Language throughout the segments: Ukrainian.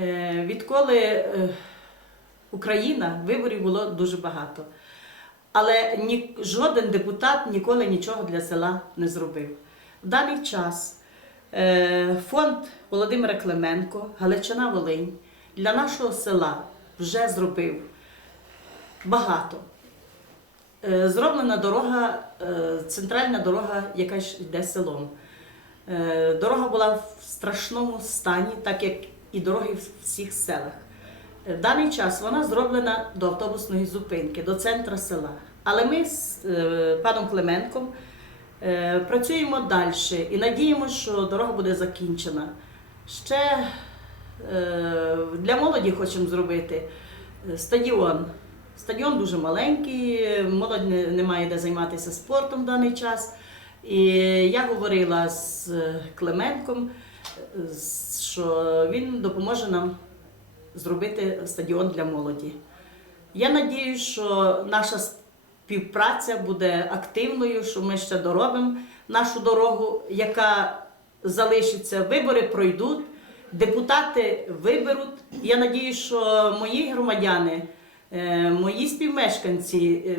Е, Відколи е, Україна, виборів було дуже багато. Але ні, жоден депутат ніколи нічого для села не зробив. В даний час е, фонд Володимира Клименко, Галичина Волинь для нашого села вже зробив багато. Зроблена дорога, центральна дорога, яка йде селом. Дорога була в страшному стані, так як і дороги в всіх селах. Е, В даний час вона зроблена до автобусної зупинки, до центра села. Але ми з е, паном Клименком е, працюємо далі і надіємося, що дорога буде закінчена. Ще е, для молоді хочемо зробити е, стадіон. Стадіон дуже маленький, молодь не, має де займатися спортом в даний час. І я говорила з е, Клименком, е, що він допоможе нам зробити стадіон для молоді. Я надіюсь, що наша співпраця буде активною, що ми ще доробимо нашу дорогу, яка залишиться. Вибори пройдуть, депутати виберуть. Я надіюсь, що мої громадяни, е, мої співмешканці е,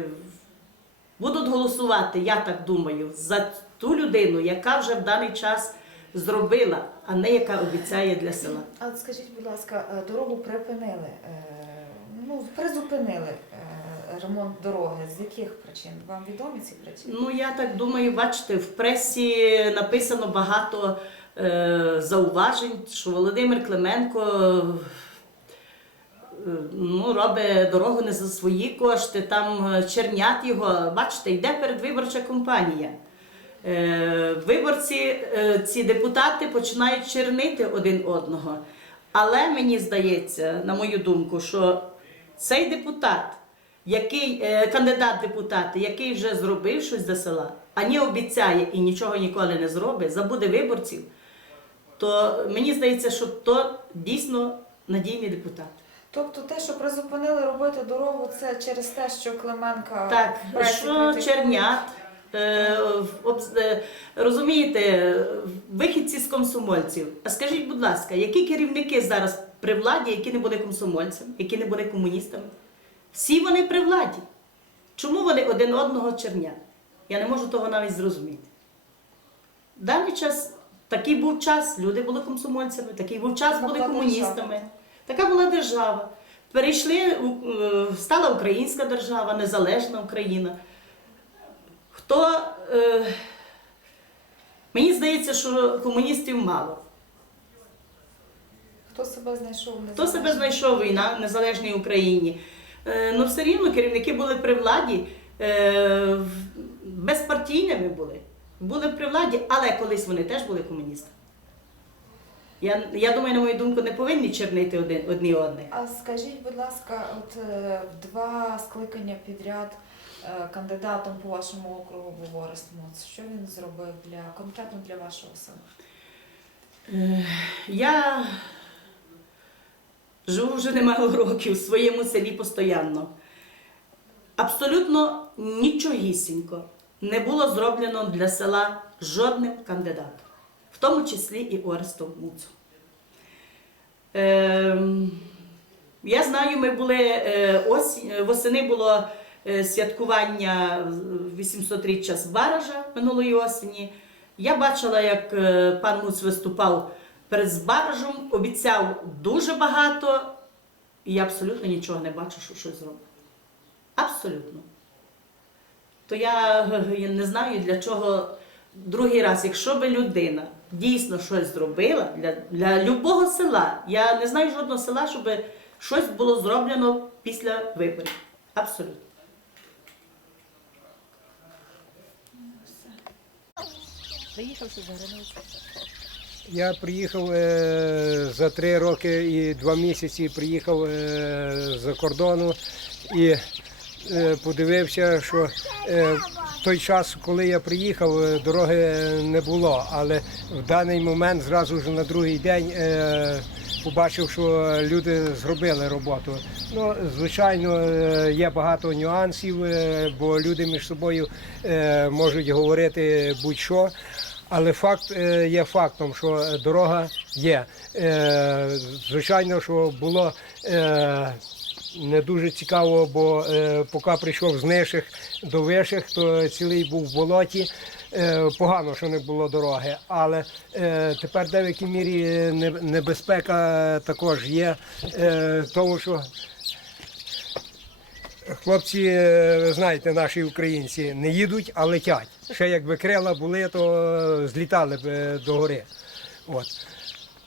будуть голосувати, я так думаю, за ту людину, яка вже в даний час зробила, а не яка обіцяє для села. А скажіть, будь ласка, е, дорогу припинили, е, ну, призупинили е, ремонт дороги. З яких причин? Вам відомі ці причини? Ну, я так думаю, бачите, в пресі написано багато зауважень, що Володимир Клименко ну, робить дорогу не за свої кошти, там чернять його. Бачите, йде передвиборча кампанія. Е, Виборці, е, ці депутати починають чернити один одного. Але мені здається, на мою думку, що цей депутат, який е, кандидат депутати, який вже зробив щось для села, а не обіцяє і нічого ніколи не зробить, забуде виборців, то мені здається, що то дійсно надійний депутат. Тобто те, що призупинили робити дорогу, це через те, що Клименка Так, що чернят. Е, е, Розумієте, вихідці з комсомольців. А скажіть, будь ласка, які керівники зараз при владі, які не були комсомольцями, які не були комуністами? Всі вони при владі. Чому вони один одного чернять? Я не можу того навіть зрозуміти. В даний час такий був час, люди були комсомольцями, такий був час, були комуністами. Така була держава. Перейшли, е, стала українська держава, незалежна Україна. Хто. Е, мені здається, що комуністів мало. Хто себе знайшов? не Хто себе знайшов війна в незалежній Україні? Е, ну, все рівно керівники були при владі, е, безпартійними були. Були при владі, але колись вони теж були комуністами. Я, я думаю, на мою думку, не повинні чернити один, одні одних. А скажіть, будь ласка, от е, два скликання підряд кандидатом по вашому округу був Орест Моц. Що він зробив для конкретно для вашого села? Е, Я живу вже немало років в своєму селі постійно. Абсолютно нічогісінько не було зроблено для села жодним кандидатом, в тому числі і Орестом Муцу. Ем, я знаю, ми були е, осінь, е, восени було е, святкування 800-річчя Збаража минулої осені. Я бачила, як е, пан Муц виступав перед Збаражем, обіцяв дуже багато, і я абсолютно нічого не бачу, що щось зробив. Абсолютно. То е, я не знаю, для чого другий раз, якщо би людина дійсно щось зробила для, для любого села, я не знаю жодного села, щоб щось було зроблено після виборів. Абсолютно. Приїхавши за границю. Я приїхав е, за три роки і два місяці приїхав е, за кордону і е, подивився, що е, в той час, коли я приїхав, е, дороги не було. Але в даний момент, зразу ж на другий день, е, побачив, що люди зробили роботу. Ну, звичайно, е, є багато нюансів, е, бо люди між собою е, можуть говорити будь-що. Але факт є фактом, що дорога є. Звичайно, що було не дуже цікаво, бо поки прийшов з нижчих до вищих, то цілий був в болоті. Е, Погано, що не було дороги, але е, тепер в деякій мірі небезпека також є, е, тому що Хлопці, знаєте, наші українці не їдуть, а летять. Ще якби крила були, то злітали б до гори. От.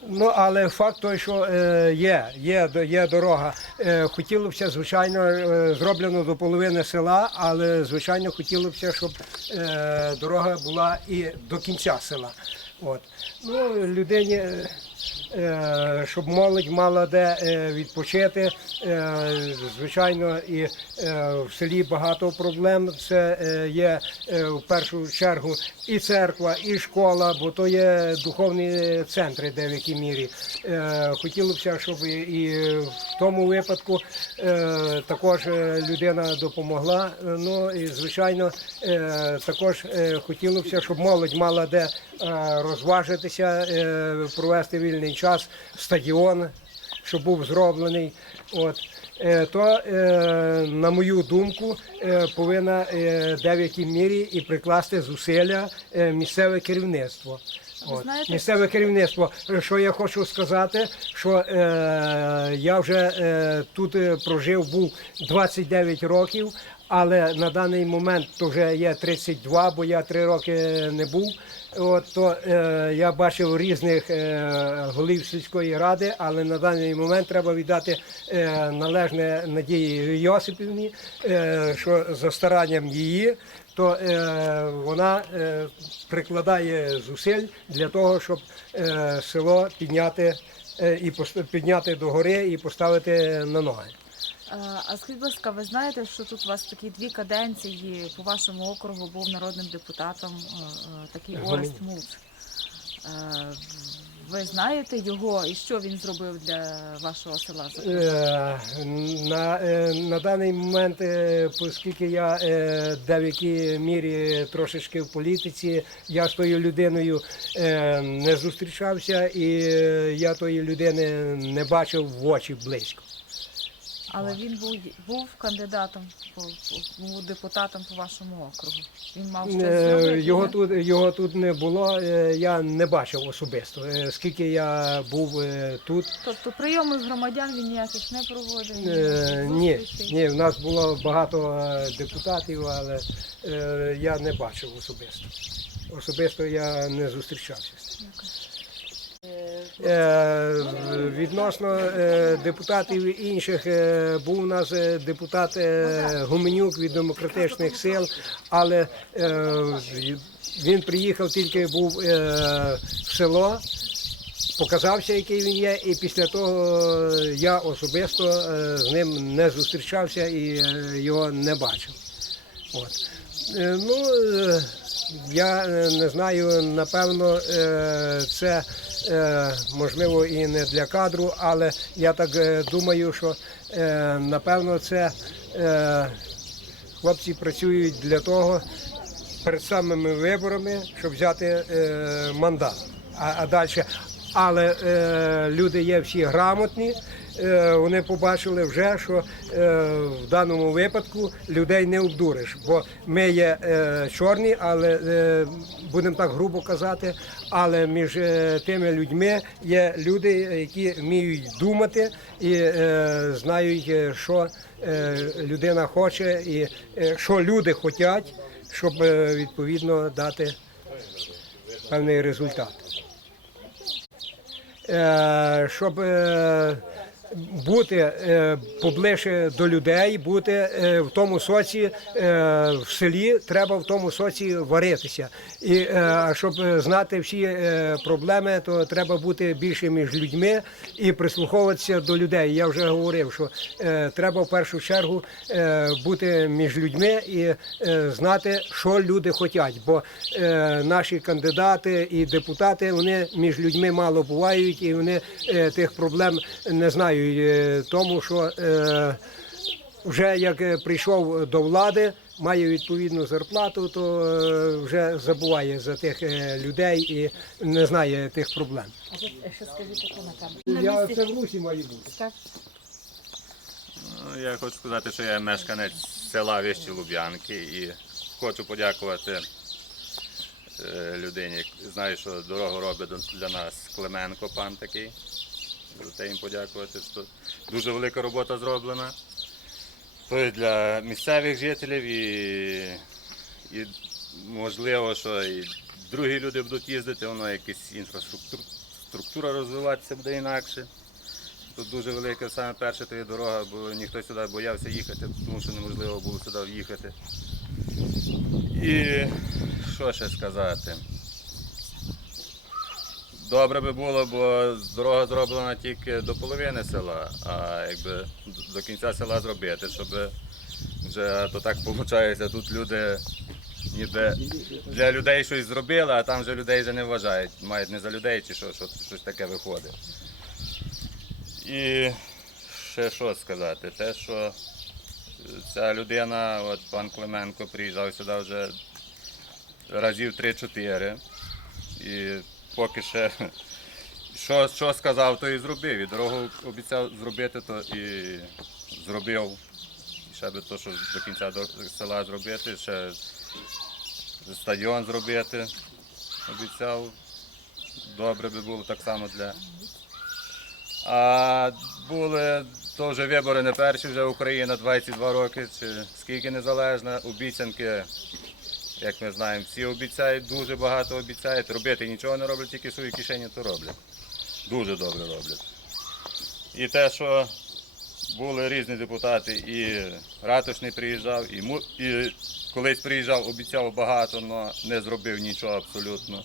Ну, але факт той, що е, є, є, є дорога. Е, хотілося б, звичайно, е, зроблено до половини села, але звичайно хотілося б, щоб дорога була і до кінця села. От. Ну, людині. Е, щоб молодь мала де е, відпочити. Е, Звичайно, і в селі багато проблем. Це є в першу чергу і церква, і школа, бо то є духовні центри, де в якій мірі. Хотілося щоб і- в тому випадку також людина допомогла. Ну і звичайно, також хотілося щоб молодь мала де розважитися, провести вільний час, стадіон, щоб був зроблений. От. Е, То, е, на мою думку, е, повинна в деякій мірі і прикласти зусилля місцеве керівництво. От. Місцеве керівництво, що я хочу сказати, що е, я вже е, тут прожив був 29 років, але на даний момент то вже є 32, бо я 3 роки не був. От, то е, я бачив різних е, голів сільської ради, але на даний момент треба віддати е, належне Надії Йосипівні, е, що за старанням її то е, вона е, прикладає зусиль для того, щоб е, село підняти е, і підняти до гори і поставити на ноги. Е, А скажіть, будь ласка, ви знаєте, що тут у вас такі дві каденції по вашому округу був народним депутатом е, е, такий. Орест Муц. Ви знаєте його і що він зробив для вашого села? На, на даний момент, оскільки я в деякій мірі трошечки в політиці, я з тою людиною не зустрічався і я тої людини не бачив в очі близько. Але він був, був кандидатом, був депутатом по вашому округу. Він мав щось Е, зробити. Його тут, його тут не було, е, я не бачив особисто. Е, Скільки я був тут, Тобто прийоми громадян він ніяких не проводив? ні ні, в нас було багато депутатів, але я не бачив особисто. Особисто я не зустрічався. з ним. Е, Відносно е, депутатів інших, е, був у нас депутат Гуменюк від демократичних сил, але він приїхав тільки був в село, показався, який він є, і після того я особисто з ним не зустрічався і його не бачив. От. Ну, я не знаю, напевно, це можливо і не для кадру, але я так е, думаю, що е, напевно це е, хлопці працюють для того перед самими виборами, щоб взяти е, мандат. А, далі. Але е, люди є всі грамотні. Е, вони побачили вже, що е, в даному випадку людей не обдуриш, бо ми є е, чорні, але будемо так грубо казати. Але між тими людьми є люди, які вміють думати і знають, що людина хоче, і що люди хочуть, щоб відповідно дати певний результат. Щоб бути е, поближче до людей, бути е, в тому соці е, в селі, треба в тому соці варитися. І щоб знати всі проблеми, то треба бути більше між людьми і прислуховуватися до людей. Я вже говорив, що треба в першу чергу бути між людьми і знати, що люди хочуть. Бо наші кандидати і депутати вони між людьми мало бувають, і вони тих проблем не знають. Е, Тому що е, вже як е, прийшов до влади, має відповідну зарплату, то е, вже забуває за тих е, людей і не знає тих проблем. А тут ще скажіть на камеру. Я це в Русі маю бути. Так. Ну, Я хочу сказати, що я мешканець села Вищі Луб'янки і хочу подякувати людині. Знаю, що дорогу робить для нас Клименко, пан такий. За їм подякувати. Дуже велика робота зроблена. То і для місцевих жителів і, і можливо, що і другі люди будуть їздити, воно якась інфраструктура розвиватися буде інакше. Тут дуже велика саме перша то є дорога, бо ніхто сюди боявся їхати, тому що неможливо було сюди в'їхати. І що ще сказати? Добре би було, бо дорога зроблена тільки до половини села, а якби до кінця села зробити, щоб вже то так виходить, тут люди ніби для людей щось зробили, а там вже людей вже не вважають. Мають не за людей чи що, що щось таке виходить. І ще що сказати, те, що ця людина, от пан Клименко, приїжджав сюди вже разів 3-4. І поки ще що, що сказав, то і зробив. І дорогу обіцяв зробити, то і зробив. І ще би то, що до кінця до села зробити, ще стадіон зробити. Обіцяв. Добре би було так само для. А були то вже вибори не перші, вже Україна 22 роки, чи скільки незалежна, обіцянки, як ми знаємо, всі обіцяють, дуже багато обіцяють. Робити нічого не роблять, тільки свої кишені то роблять. Дуже добре роблять. І те, що були різні депутати, і Ратушний приїжджав, і, Му- і колись приїжджав, обіцяв багато, але не зробив нічого абсолютно.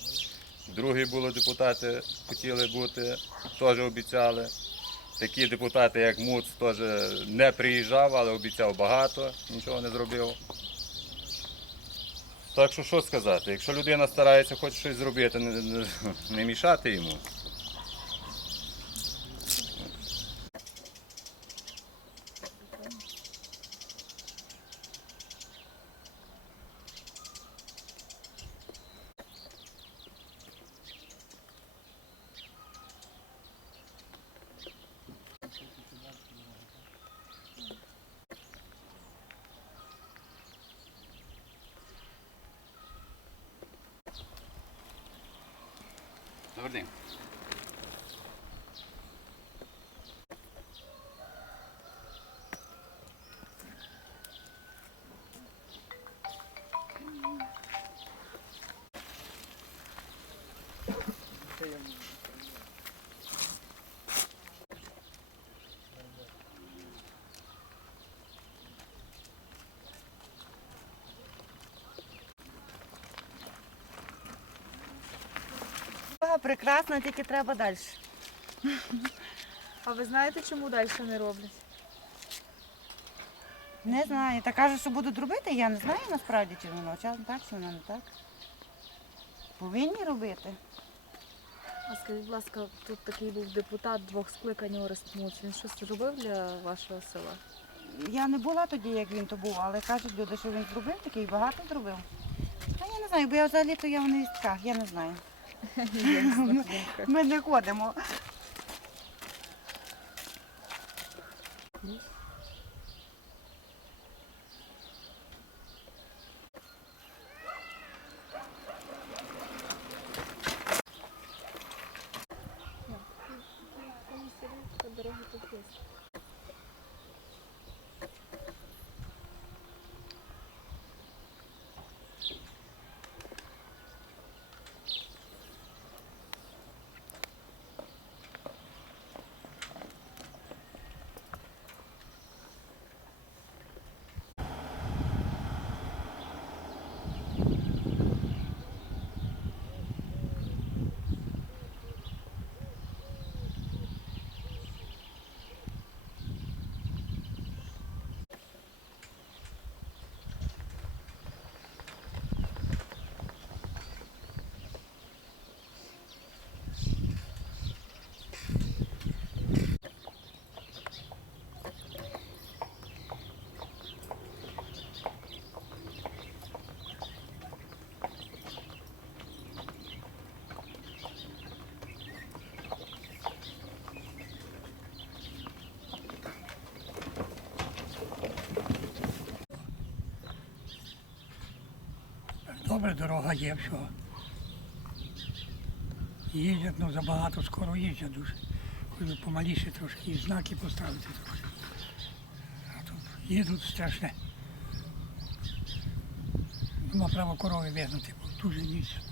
Другі були депутати, хотіли бути, теж обіцяли. Такі депутати, як Муц, теж не приїжджав, але обіцяв багато, нічого не зробив. Так що що сказати, якщо людина старається хоч щось зробити, не, не, мішати йому. ordem. Прекрасна, тільки треба далі. А ви знаєте, чому далі не роблять? Не знаю. Та кажуть, що будуть робити, я не знаю насправді, чи воно так, чи воно не так. Повинні робити. А скажіть, будь ласка, тут такий був депутат двох скликань Орест Муц. Він щось зробив для вашого села? Я не була тоді, як він то був, але кажуть люди, що він зробив, такий багато зробив. Та я не знаю, бо я взагалі то я в невістках, я не знаю. Ми не ходимо. Добре, дорога є, все. Їздять, ну забагато скоро їздять дуже. Хоч помаліше трошки, і знаки поставити трошки. А тут їдуть страшне. Нема права корови вигнати, бо дуже їздять.